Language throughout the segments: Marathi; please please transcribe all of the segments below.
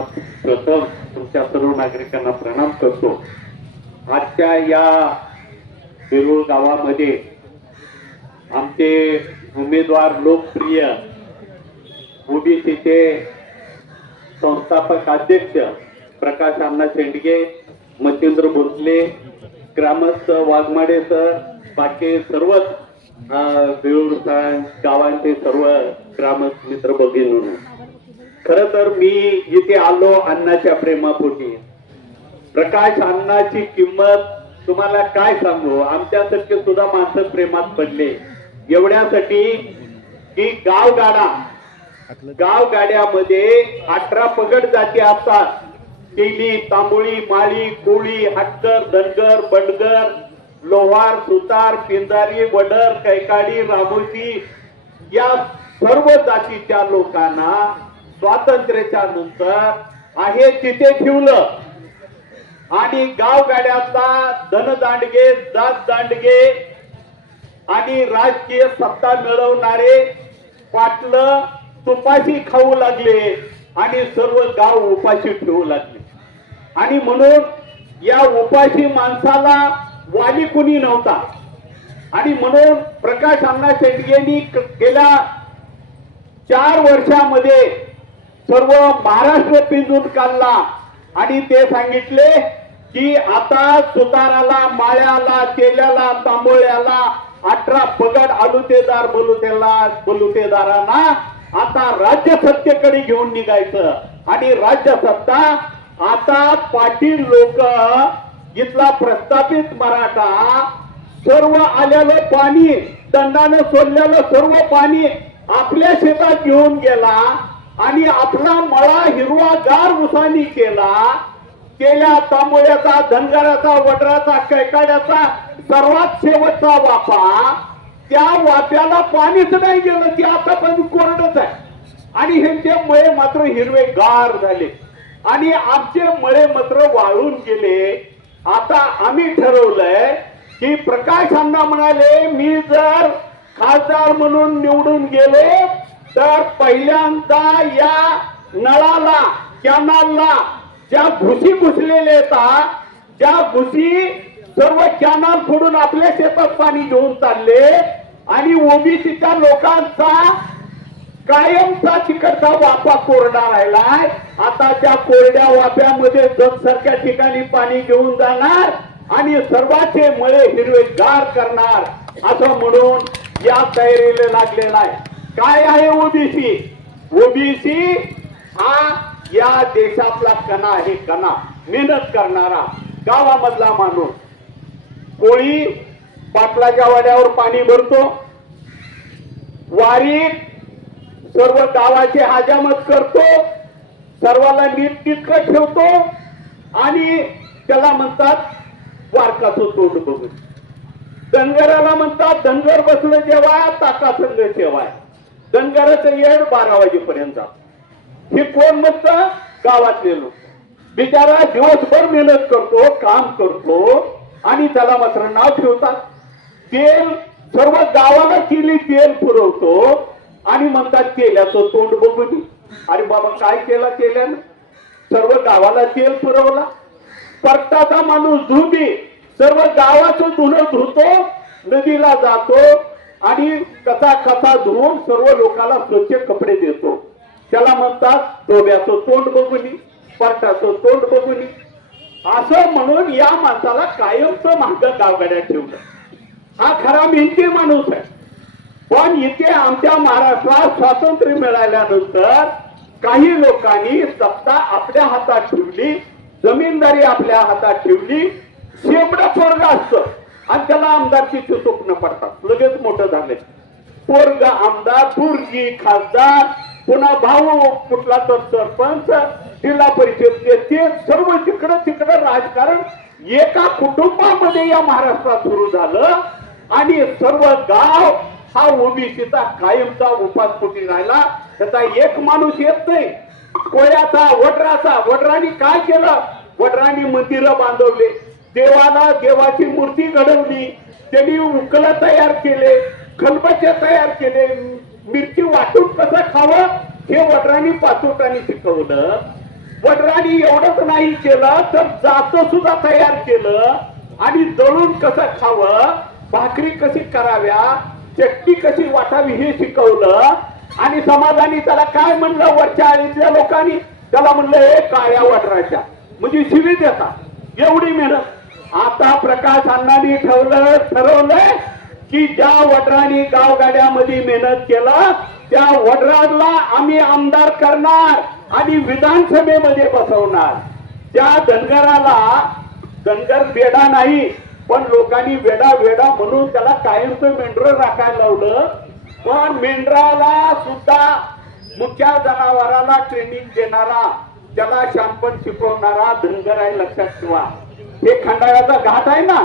प्रथम तुमच्या सर्व नागरिकांना प्रणाम करतो. आजच्या या बिरुळ गावामध्ये आमचे उमेदवार लोकप्रिय ओबीसीचे संस्थापक अध्यक्ष प्रकाश अण्णा शेंडगे मच्छिंद्र भोसले ग्रामस्थ वाघमाडे सर बाकी सर्वच अं, बिरुळ गावांचे सर्व ग्रामस्थ मित्र भगिनी खर तर मी इथे आलो अण्णाच्या प्रेमापोटी. प्रकाश अण्णाची किंमत तुम्हाला काय सांगू? आमच्यासारखे सुद्धा माणसं प्रेमात पडले. एवढ्यासाठी की गाव गाड्यामध्ये अठरा पगड जाती असतात. तेली तांबोळी माळी कोळी हटकर धनगर बंडगर लोहार सुतार पिंजारी वडर कैकाडी रामोशी या सर्व जातीच्या लोकांना स्वातंत्र्याच्या नंतर आहे तिथे ठेवलं. आणि गावगाड्याचा धनदांडगे जात दांडगे आणि राजकीय सत्ता मिळवणारे पाटल तुपाशी खाऊ लागले आणि सर्व गाव उपाशी ठेवू लागले. आणि म्हणून या उपाशी माणसाला वाली कुणी नव्हता. आणि म्हणून प्रकाश अण्णा शेंडगेंनी गेल्या चार वर्षामध्ये सर्व महाराष्ट्र पिंजून काढला. आणि ते सांगितले की आता सुताराला माळ्याला तेल्याला तांबोळ्याला अठरा पगड आलुतेदार बलुतेला बलुतेदारांना आता राज्य सत्तेकडे घेऊन निघायचं. आणि राज्य सत्ता आता पाटील लोक इथला प्रस्थापित मराठा सर्व आलेलं पाणी दंडाने सोडलेलं सर्व पाणी आपल्या शेतात घेऊन गेला. आणि आपला मळा हिरवागार उसानी केला केल्या तांबोळ्याचा धनगराचा वडराचा कैकाड्याचा सर्वात शेवटचा वाफा त्या वाफ्याला पाणीच नाही गेलं ते आता पण कोरडच आहे. आणि ह्यांचे मळे मात्र हिरवे गार झाले. आणि आमचे मळे मात्र वाळून गेले. आता आम्ही ठरवलंय की प्रकाश अण्णा म्हणाले मी जर खासदार म्हणून निवडून गेले तर पहिल्यांदा या नळाला कॅनलला ज्या भुसी घुसलेल्या येतात ज्या भुसी सर्व कॅनल फोडून आपल्या शेतात पाणी घेऊन चालले आणि ओबीसीच्या लोकांचा कायमचा तिकडचा वाफा कोरडा राहिलाय. आता त्या कोरड्या वाफ्यामध्ये जगसारख्या ठिकाणी पाणी घेऊन जाणार आणि सर्वाचे मळे हिरवेगार करणार असं म्हणून या तयारीला लागलेला आहे. काय आहे ओबीसी? ओबीसी हा या देशातला कणा आहे कणा. मेहनत करणारा गावामधला माणूस. कोळी पाटलाच्या वाड्यावर पाणी भरतो. वारीत सर्व गावाचे हजामत करतो. सर्वाला नीट तितकं ठेवतो आणि त्याला म्हणतात वारकाचं तोंड बघून. धनगराला म्हणतात धनगर बसलं जेव्हा ताका संघ ठेवाय. धनगराचं येड बारा वाजेपर्यंत हे कोण म्हणत गावातले लोक. बिचारा दिवसभर मेहनत करतो काम करतो आणि त्याला मात्र नाव ठेवतात. तेल सर्व गावाला केली तेल पुरवतो आणि म्हणतात केल्याचं तोंड बघून अरे बाबा काय केला तेल्यानं सर्व गावाला तेल पुरवला. परताचा माणूस धुबी सर्व गावाचं धुणं धुतो नदीला जातो आणि कथा कथा धुवून सर्व लोकांना स्वच्छ कपडे देतो. त्याला म्हणतात धोब्याचं तोंड बघुनी पट्टाचं तोंड बघुनी. असं म्हणून या माणसाला कायमचं माग गावगाड्यात ठेवलं हा खरा मेहनती माणूस आहे. पण इथे आमच्या महाराष्ट्रात स्वातंत्र्य मिळाल्यानंतर काही लोकांनी सत्ता आपल्या हातात ठेवली जमीनदारी आपल्या हातात ठेवली शेमड स्वर्ग असतं. आणि त्याला आमदारची स्वप्न पडतात. लगेच मोठं झाले. पोरग आमदार पोरगी खासदार पुन्हा भाऊ कुठला तर सरपंच जिल्हा परिषद ते सर्व तिकडं तिकडं राजकारण एका कुटुंबामध्ये या महाराष्ट्रात सुरू झालं. आणि सर्व गाव हा ओबीसीचा कायमचा उपासपोटी राहिला. त्याचा एक माणूस येत नाही. कोयाचा वडराचा वडरांनी काय केलं? वडरांनी मंदिरं बांधवले. देवाला देवाची मूर्ती घडवली. त्यांनी उकला तयार केले खलबचे तयार केले. मिरची वाटून कसं खावं? हे वडरांनी पाचोटाने शिकवलं. वडराणी एवढंच नाही केलं तर जात सुद्धा तयार केलं. आणि दळून कसं खावं? भाकरी कशी कराव्या? चटणी कशी वाटावी हे शिकवलं. आणि समाजाने त्याला काय म्हणलं? वरच्या आळीतल्या लोकांनी त्याला म्हणलं हे काळ्या वडराच्या. म्हणजे शिवी देता. एवढी मेहनत. आता प्रकाश अण्णांनी ठेवलं ठरवलंय की ज्या वडरांनी गावगाड्यामध्ये मेहनत केलं त्या वडरांना आम्ही आमदार करणार आणि विधानसभेमध्ये बसवणार. त्या धनगराला धनगर वेडा नाही पण लोकांनी वेडा वेडा म्हणून त्याला कायमचं मेंढर राखायला लावलं. पण मेंढराला सुद्धा मुख्या जनावराला ट्रेनिंग देणारा त्याला शांपण शिकवणारा धनगर आहे लक्षात ठेवा. हे खंडाळ्याचा घाट आहे ना?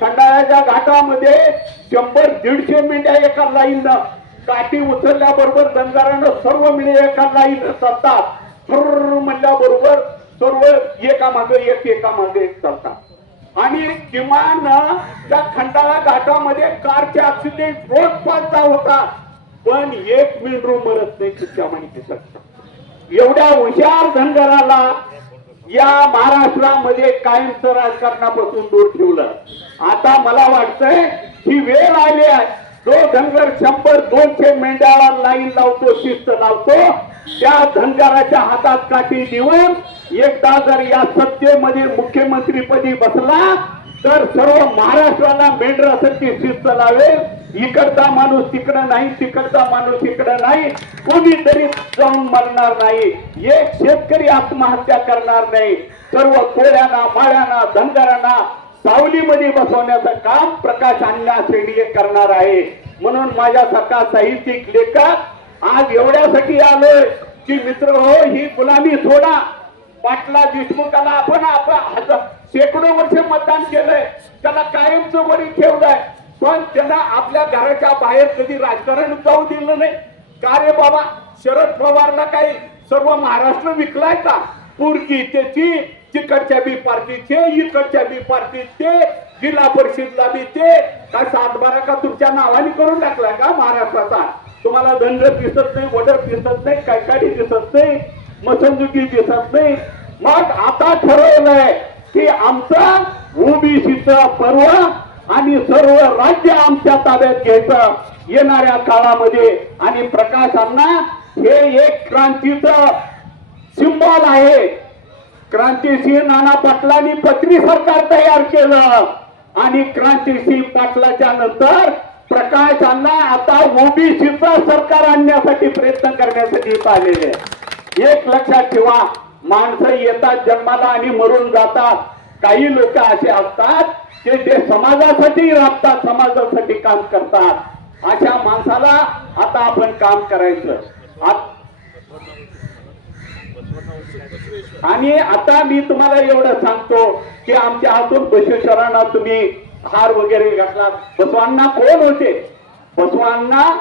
खंडाळ्याच्या घाटामध्ये शंभर दीडशे मेंढ्या एका लाईन काठी उचलल्याबरोबर दंगारानं सर्व मिळे एका लाईन चालतात. फुर्र म्हणल्याबरोबर सर्व एका मागे एक एका मागे एक चालतात. आणि किमान त्या खंडाळा घाटामध्ये कारचे ऍक्सिडेंट रोज पाचचा होता पण एक मिनरू मरत नाही तिच्या माहिती एवढ्या हुशार धनगराला या महाराष्ट्रामध्ये कायमच राजकारणापासून दूर ठेवलं. आता मला वाटतंय ही वेळ आली आहे. जो धनगर शंभर दोनशे मेंढ्याला लाईन लावतो शिस्त लावतो त्या धनगराच्या हातात काठी देऊन एकदा जर या सत्तेमध्ये मुख्यमंत्रीपदी बसला तर सर्व महाराष्ट्राला मेंढरासारखी शिस्त लावेल. इकडचा माणूस तिकडं नाही तिकडचा माणूस इकडं नाही. कोणीतरी जाऊन मरणार नाही. एक शेतकरी आत्महत्या करणार नाही. सर्व कोळ्यांना माळ्यांना धनगरांना सावलीमध्ये बसवण्याचं काम प्रकाश अण्णा शेंडगे करणार आहे. म्हणून माझ्यासारखा साहित्यिक लेखक आज एवढ्यासाठी आलोय की मित्र हो ही गुलामी सोडा. पाटला देशमुखाला आपण आपण शेकडो वर्ष मतदान केलंय. त्याला कायमचं वरी ठेवलंय. पण त्यांना आपल्या घराच्या बाहेर कधी राजकारण जाऊ दिलं नाही. का रे बाबा शरद पवारला काही सर्व महाराष्ट्र विकलाय का पूर्वी त्याची तिकडच्या बी पार्टीचे इकडच्या बी पार्टीचे जिल्हा परिषदला बी ते. काय सातबारा का तुमच्या नावाने करून टाकला का महाराष्ट्राचा? तुम्हाला दंड दिसत नाही वडर दिसत नाही कायकाडी दिसत नाही मसंदुकी दिसत नाही. मग आता ठरवलंय की आमचा ओबीसीचा पर्व आणि सर्व राज्य आमच्या ताब्यात घ्यायचं. येणाऱ्या काळामध्ये आणि प्रकाशांना हे एक क्रांतीचं सिंबल आहे. क्रांतीसिंह नाना पाटलांनी पत्री सरकार तयार केलं. आणि क्रांतीसिंह पाटलाच्या नंतर प्रकाशांना आता ओबीसीचा सरकार आणण्यासाठी प्रयत्न करण्यासाठी आलेले एक लक्षात ठेवा माणसं येतात जन्माला आणि मरून जातात. काही लोक असे असतात की जे समाजासाठी राबतात समाजासाठी काम करतात. अशा माणसाला आता आपण काम करायचं. आणि आता मी तुम्हाला एवढं सांगतो की आमच्या हातून बसवेश्वरांना तुम्ही हार वगैरे घातला बसवांना कोण होते? बसवांना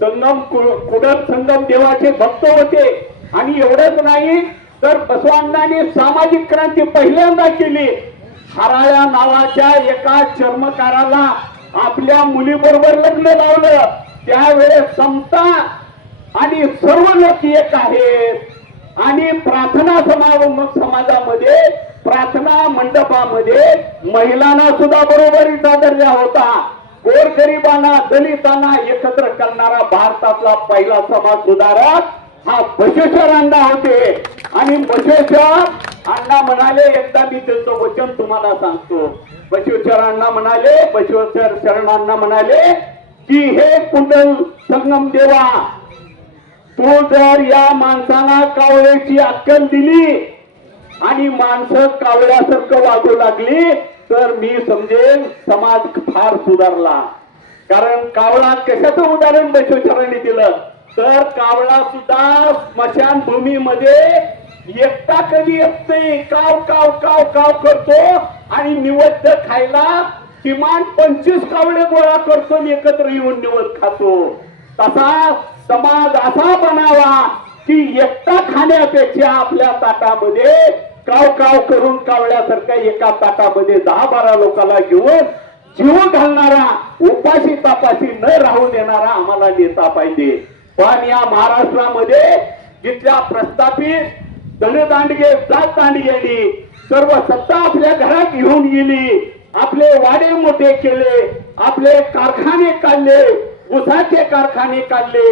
संगम कु- कुडत संगम देवाचे भक्त होते. आणि एवढंच नाही तर बसवांनाने सामाजिक क्रांती पहिल्यांदा केली. हराळ्या नावाच्या एका चर्मकाराला आपल्या मुलीबरोबर लग्न लावलं. त्यावेळेस समता आणि सर्व लोक एक आहेत. आणि प्रार्थना समारंभ समाजामध्ये प्रार्थना मंडपामध्ये महिलांना सुद्धा बरोबरीचा दर्जा होता. गोरगरिबांना दलितांना एकत्र करणारा भारतातला पहिला समाज सुधारक हा बसवेश्वर अण्णा होते. आणि बसवेश्वर अण्णा म्हणाले एकदा मी त्यांचं वचन तुम्हाला सांगतो. बसवेश्वर अण्णा म्हणाले बसवेश्वर शरणांना म्हणाले की हे कुंडल संगम देवा तू जर या माणसाला कावळ्याची अक्कल दिली आणि माणसं कावळ्यासारखं वागू लागली तर मी समजेल समाज फार सुधारला. कारण कावळा कशाचं उदाहरण बसवेश्वरांनी दिलं? तर कावळा सुद्धा स्मशानभूमीमध्ये एकटा कधी येत नाही. काव काव काव काव करतो आणि निवड खायला किमान पंचवीस कावळे गोळा करतो आणि एकत्र येऊन निवड खातो. तसा समाज असा बनावा की एकटा खाण्यापेक्षा आपल्या ताटामध्ये काव काव करून कावळ्यासारख्या एका ताटामध्ये दहा बारा लोकांना घेऊन जीव घालणारा उपाशी तापाशी न राहू देणारा आम्हाला नेता पाहिजे. पण या महाराष्ट्रामध्ये जिथल्या प्रस्थापित धनदांडगे जात दांडग्यांनी सर्व सत्ता आपल्या घरात घेऊन गेली. आपले वाडे मोठे केले. आपले कारखाने काढले. उसाचे कारखाने काढले.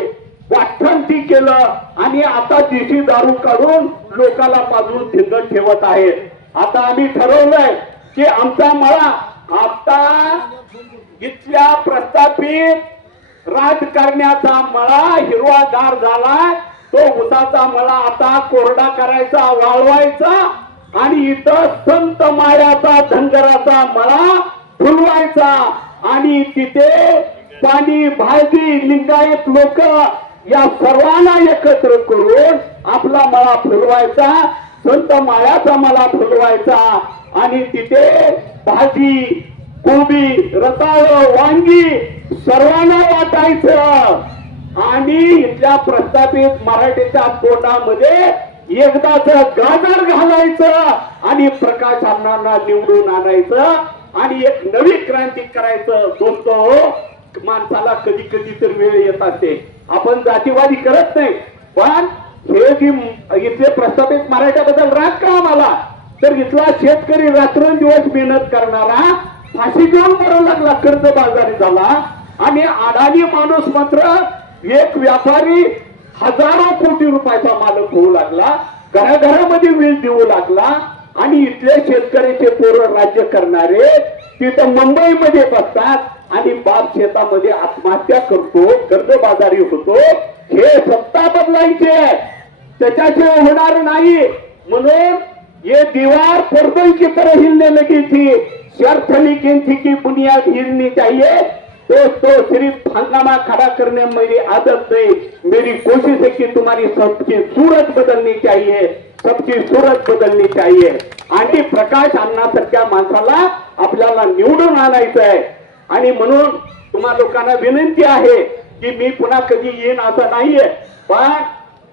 वाटणती केलं. आणि आता देशी दारू काढून लोकाला पाजून धिंगत ठेवत आहेत. आता आम्ही ठरवलंय की आमचा मळा आता इथल्या प्रस्थापित राजकारण्याचा मळा हिरवागार झालाय तो उसाचा मळा आता कोरडा करायचा वाळवायचा आणि इथं संत मायाचा धनगराचा मळा फुलवायचा. आणि तिथे पाणी भाजी लिंगायत लोक या सर्वांना एकत्र करून आपला मळा फुलवायचा संत मायाचा मला फुलवायचा. आणि तिथे भाजी कोबी रताळ वांगी सर्वांना वाटायचं आणि इथल्या प्रस्थापित मराठीच्या तोंडामध्ये एकदाच गाजर घालायचं आणि प्रकाश अण्णांना निवडून आणायचं आणि एक नवी क्रांती करायचं. दोस्तो माणसाला कधी कधी तर वेळ येत असते. आपण जातीवादी करत नाही. पण हे जी इथले प्रस्थापित मराठ्याबद्दल राग का आम्हाला? तर इथला शेतकरी रात्रंदिवस मेहनत करणारा फाशी देऊन मरू लागला कर्ज बाजारी झाला. आणि अडाणी माणूस मात्र एक व्यापारी हजारो कोटी रुपयाचा मालक होऊ लागला घराघरामध्ये वीज देऊ लागला आणि इथले शेतकऱ्याचे पोरं राज्य करणारे तिथं मुंबईमध्ये बसतात आणि बाप शेतामध्ये आत्महत्या करतो कर्जबाजारी होतो. हे सत्ता बदलायचे त्याच्याशिवाय होणार नाही. म्हणून ये दीवार पर्दों की तरह हिलने लगी थी शर्त लिखी थी कि बुनियाद हिलनी चाहिए? दोस्तों सिर्फ हंगामा खड़ा करने में मेरी आदत नहीं. मेरी कोशिश है कि तुम्हारी सबकी सूरत बदलनी चाहिए सबकी सूरत बदलनी चाहिए. आणि प्रकाश अण्णासारख्या माणसाला आपल्याला निवडून आणायचं आहे. आणि म्हणून तुम्हा लोकांना विनंती आहे की मी पुन्हा कधी येईन असं नाहीये पण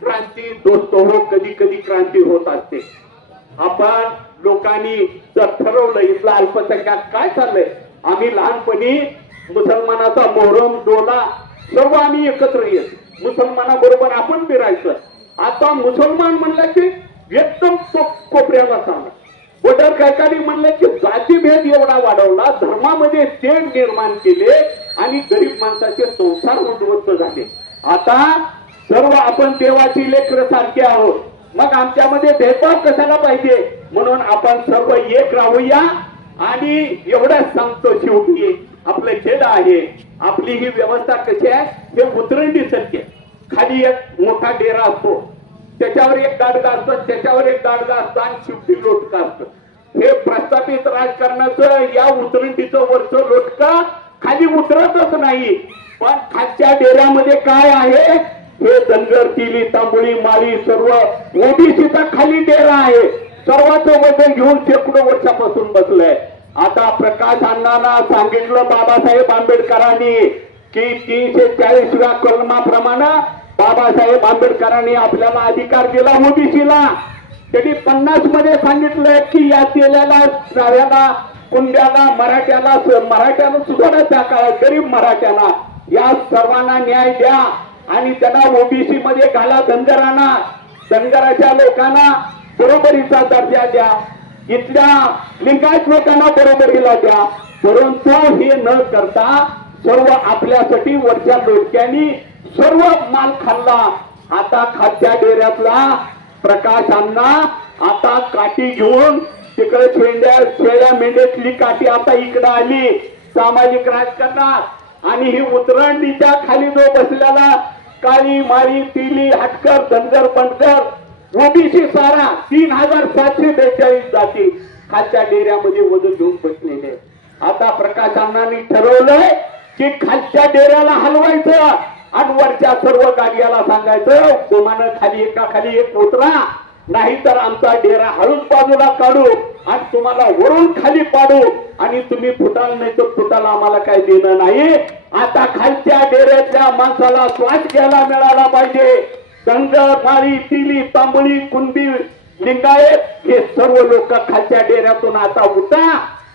क्रांती दोस्त हो कधी कधी क्रांती होत असते. आपण लोकांनी जर ठरवलं इथला अल्पसंख्याक काय चाललंय? आम्ही लहानपणी मुसलमानाचा मोहरम डोला सर्व आम्ही एकत्र येत मुसलमानाबरोबर आपण फिरायचं. आता मुसलमान म्हणलं की एकदम तो कोपऱ्याला चालला. वडर कायकाडी म्हणलं की जातीभेद एवढा वाढवला धर्मामध्ये तेढ निर्माण केले आणि गरीब माणसाचे संसार उद्ध्वस्त झाले. आता सर्व आपण देवाची लेकर सारखे आहोत. मग आमच्यामध्ये भेदभाव कशाला पाहिजे? म्हणून आपण सर्व एक राहूया. आणि एवढंच सांगतो शेवटी आपलं खेळ आहे. आपली ही व्यवस्था कशी आहे? हे उतरंडी सत्य खाली एक मोठा डेरा असतो. त्याच्यावर एक गाडगा असतो. त्याच्यावर एक गाडगा असतो आणि शिवटी लोटका असतो. हे प्रस्थापित राजकारणाचं या उतरंडीचं वरचं लोटका खाली उतरतच नाही. पण खालच्या डेऱ्यामध्ये काय आहे? हे धनगर किली तांबुळी माळी सर्व ओबीसीचा खाली डेरा आहे. सर्वांचं वजन घेऊन शेकडो वर्षापासून बसलंय. आता प्रकाश अण्णांना सांगितलं बाबासाहेब आंबेडकरांनी की तीनशे चाळीसव्या कलमाप्रमाणे बाबासाहेब आंबेडकरांनी आपल्याला अधिकार दिला ओबीसीला त्यांनी पन्नासमध्ये सांगितलं की या तेल्याला नव्याला कुंड्याला मराठ्याला मराठ्याला सुद्धा त्या काळात गरीब मराठ्याला. या सर्वांना न्याय द्या. आणि त्यांना ओबीसी मध्ये घाला धनगरांना. धनगराच्या लोकांना बरोबरीचा दर्जा द्या. इथल्या लिंगायत लोकांना बरोबरीला द्या. परंतु हे न करता सर्व आपल्यासाठी वरच्या लोटक्यांनी सर्व माल खाल्ला. आता खाद्या डेऱ्यातला प्रकाश अण्णा आता काठी घेऊन तिकडे शेंड्या शेळ्या मेंढ्यातली काठी आता इकडे आली. सामाजिक राजकारणात. आणि ही उतरंडीच्या खाली जो बसलेला काळी माळी तिली हटकर धनगर बनकर ओबीसी सारा तीन हजार सातशे बेचाळीस जाती खालच्या डेऱ्यामध्ये वजन घेऊन बसलेले. आता प्रकाश अण्णांनी ठरवलंय की खालच्या डेऱ्याला हलवायचं आणि वरच्या सर्व गाडीला सांगायचं तुम्हाला खाली एका खाली एक उतरा नाहीतर आमचा डेरा हळूच बाजूला काढू आणि तुम्हाला वरून खाली पाडू आणि तुम्ही फुटाल नाही तर फुटाला आम्हाला काही देणं नाही. आता खालच्या डेऱ्यातल्या माणसाला श्वास घ्यायला मिळाला पाहिजे. गंगा माळी तिली तांबळी कुंबी लिंगायत हे सर्व लोक खालच्या डेऱ्यातून आता उठा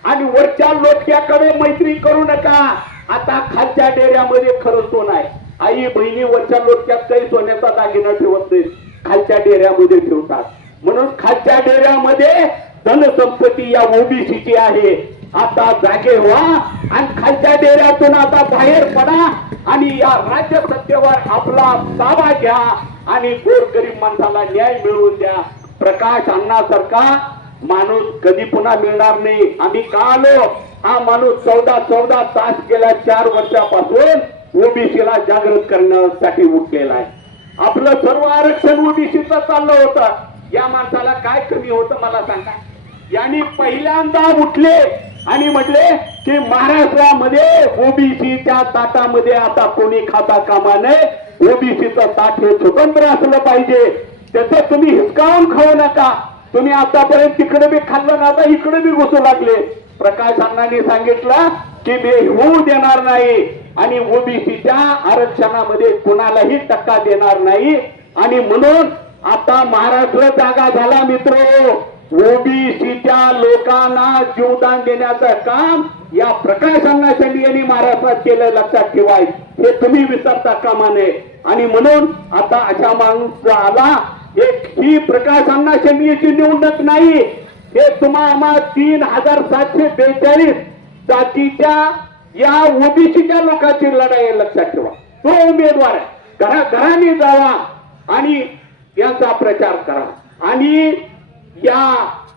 आणि वरच्या लोटक्याकडे मैत्री करू नका. आता खालच्या डेऱ्यामध्ये खरं सोन आहे आई बहिणी वरच्या लोटक्यात काही सोन्याचा दागिना ठेवत नाही खालच्या डेऱ्यामध्ये ठेवतात. म्हणून खालच्या डेऱ्यामध्ये धनसंपत्ती या ओबीसीची आहे. आता जागे व्हा आणि खालच्या डेऱ्यातून आता बाहेर पडा. आणि या राज्य सत्तेवर आपला ताबा घ्या आणि गोरगरीब माणसाला न्याय मिळवून द्या. प्रकाश अण्णासारखा माणूस कधी पुन्हा मिळणार नाही. आम्ही का आलो? हा माणूस चौदा चौदा तास गेल्या चार वर्षापासून ओबीसीला जागृत करण्यासाठी उठलेला आहे. आपलं सर्व आरक्षण ओबीसीचं चाललं होतं. या माणसाला काय कमी होतं मला सांगा. यांनी पहिल्यांदा उठले. आणि म्हटले की महाराष्ट्रामध्ये ओबीसीच्या ताटामध्ये आता कोणी खाता कामा नये. ओबीसीचं ताट हे स्वतंत्र असलं पाहिजे. त्याचं तुम्ही हिसकावून खाऊ नका. तुम्ही आतापर्यंत तिकडे बी खाल्लं ना आता इकडे बी घुसू लागले. प्रकाश अण्णांनी सांगितलं की मी होऊ देणार नाही. आणि ओबीसीच्या आरक्षणामध्ये कुणालाही टक्का देणार नाही. आणि म्हणून आता महाराष्ट्र जागा झाला मित्र. ओबीसीच्या लोकांना जीवदान देण्याचं काम या प्रकाश अण्णा यांनी महाराष्ट्रात केलं लक्षात ठेवाय. हे तुम्ही विसरता कामा नये. आणि म्हणून आता अशा माणूस आला एक ही प्रकाश अण्णा शेंडेची निवडणूक नाही. हे तुम्हाला तीन हजार सातशे बेचाळीस जातीच्या या ओबीसीच्या लोकांची लढाई लक्षात ठेवा. तो उमेदवार आहे. घरा घराने जावा आणि यांचा प्रचार करा. आणि या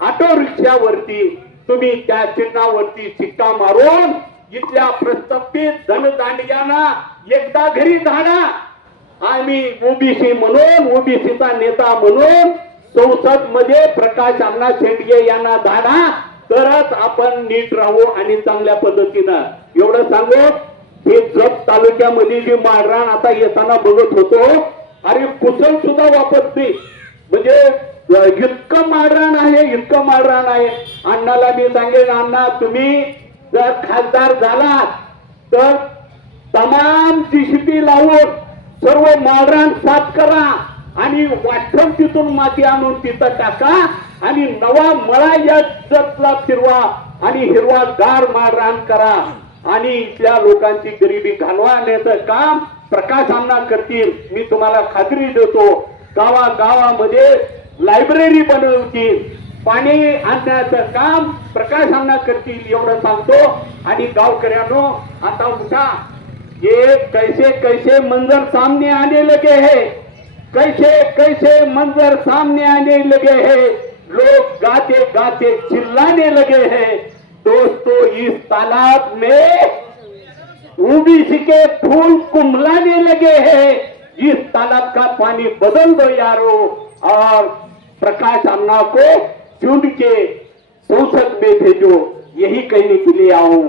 ऑटो रिक्षावरती तुम्ही त्या चिन्हावरती शिक्का मारून इथल्या प्रस्थापित धनदांडग्यांना एकदा घरी धाडा. आम्ही ओबीसी म्हणून ओबीसीचा नेता म्हणून संसदमध्ये प्रकाश अण्णा शेंडगे यांना धाडा. तरच आपण नीट राहू आणि चांगल्या पद्धतीनं. एवढं सांगू हे जत तालुक्यामध्ये जी माळरान आता येताना बघत होतो अरे कुशल सुद्धा वापरते म्हणजे इतकं माडरान आहे इतकं माडरान आहे. अण्णाला मी सांगेन अण्णा तुम्ही जर खासदार झालात तर तमाम जीसीपी लावून सर्व माडरान साफ करा आणि वाटण तिथून माती आणून तिथं टाका आणि नवा मळा या जतला फिरवा आणि हिरवा गार माळरान करा आणि इथल्या लोकांची गरिबी घालवण्याचं काम प्रकाश अण्णा करतील. मी तुम्हाला खात्री देतो गावागावामध्ये लायब्ररी बनवतील पाणी आणण्याचं काम प्रकाश अण्णा करतील एवढं सांगतो. आणि गावकऱ्यानो आता उठा ये कैसे कैसे मंजर सामने आने लगे है. कैसे कैसे मंजर सामने आने लगे है. लोग गाते गाते चिल्लाने लगे हैं. दोस्तों इस तालाब में ओबीसी के फूल कुंभलाने लगे हैं. इस तालाब का पानी बदल दो यारो. और प्रकाश अन्ना को चुन के संसद में भेजो यही कहने के लिए आऊं।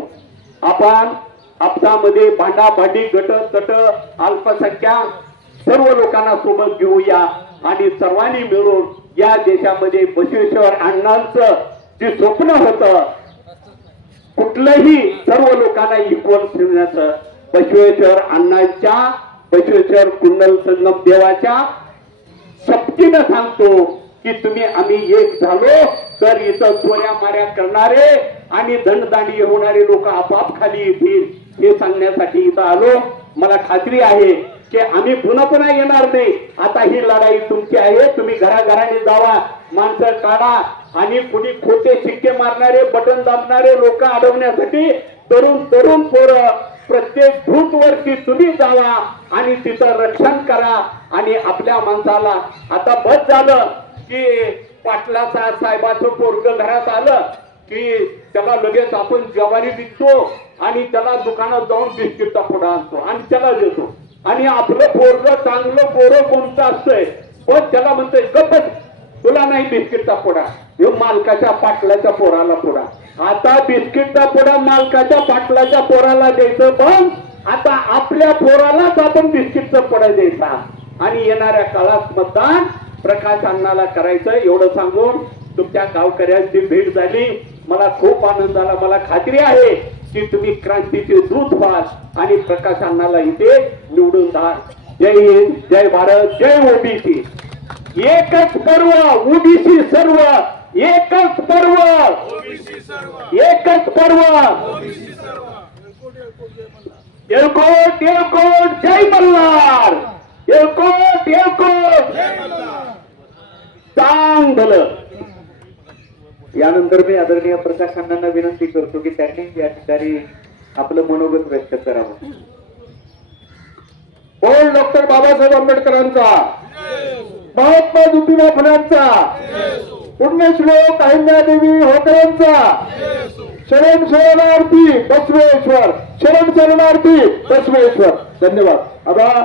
आपण आपसामध्ये भांडाभांडी गट तट अल्पसंख्याक सर्व लोकांना सोबत घेऊया आणि सर्वांनी मिळून या देशामध्ये बसवेश्वर अण्णांचं जे स्वप्न होतं कुठलंही सर्व लोकांना इक्वल ठेवण्याचं बसवेश्वर अण्णांच्या बसवेश्वर कुंडल संगम देवाच्या शक्तीनं सांगतो की तुम्ही आम्ही एक झालो तर इथं चोऱ्या माऱ्या करणारे आणि दंडदांडी होणारे लोक आपाप खाली येतील. हे सांगण्यासाठी इथं आलो. मला खात्री आहे की आम्ही पुन्हा पुन्हा येणार नाही. आता ही लढाई तुमची आहे. तुम्ही घराघराने जावा माणसं काढा आणि कुणी खोटे शिक्के मारणारे बटन दाबणारे लोक अडवण्यासाठी तरुण तरुण पोरं प्रत्येक भूत वरती तुम्ही जावा आणि तिथं रक्षण करा आणि आपल्या माणसाला आता बस झालं. की पाटलाचा साहेबाचं पोरग घरात आलं की त्याला लगेच आपण जवारी विकतो आणि त्याला दुकानात जाऊन बिस्किटचा पुढा आणतो आणि त्याला देतो. आणि आपलं पोरग चांगलं पोरं कोणतं असतंय? पण त्याला म्हणतोय गप्पच तुला नाही बिस्किटचा पुडा. हे मालकाच्या पाटलाच्या पोराला पुडा. आता बिस्किटचा पुडा मालकाच्या पाटलाच्या पोराला द्यायचं पण आता आपल्या पोरालाच आपण बिस्किटचा पुडा द्यायचा. आणि येणाऱ्या काळात मतदान प्रकाश अण्णाला करायचं एवढं सांगून तुमच्या गावकऱ्यांची भेट झाली. मला खूप आनंद झाला मला खात्री आहे की तुम्ही क्रांतीचे दूत व्हाल आणि प्रकाश अण्णाला इथे निवडून द्या जय हिंद जय भारत जय ओबीसी. एकच पर्व ओबीसी सर्व. एकच पर्व. एकच पर्व. येळकोट येळकोट जय मल्हार. येळकोट येळकोट. भलं यानंतर मी आदरणीय प्रकाश अण्णांना विनंती करतो की त्यांनी या ठिकाणी आपलं मनोगत व्यक्त करावं. बोल डॉक्टर बाबासाहेब आंबेडकरांचा. महात्मा ज्योतिबा फुलांचा. पुण्यश्लोक अहिल्यादेवी होकरांचा. शरण शरणार्थी बसवेश्वर. शरण शरणार्थी बसवेश्वर. धन्यवाद. आता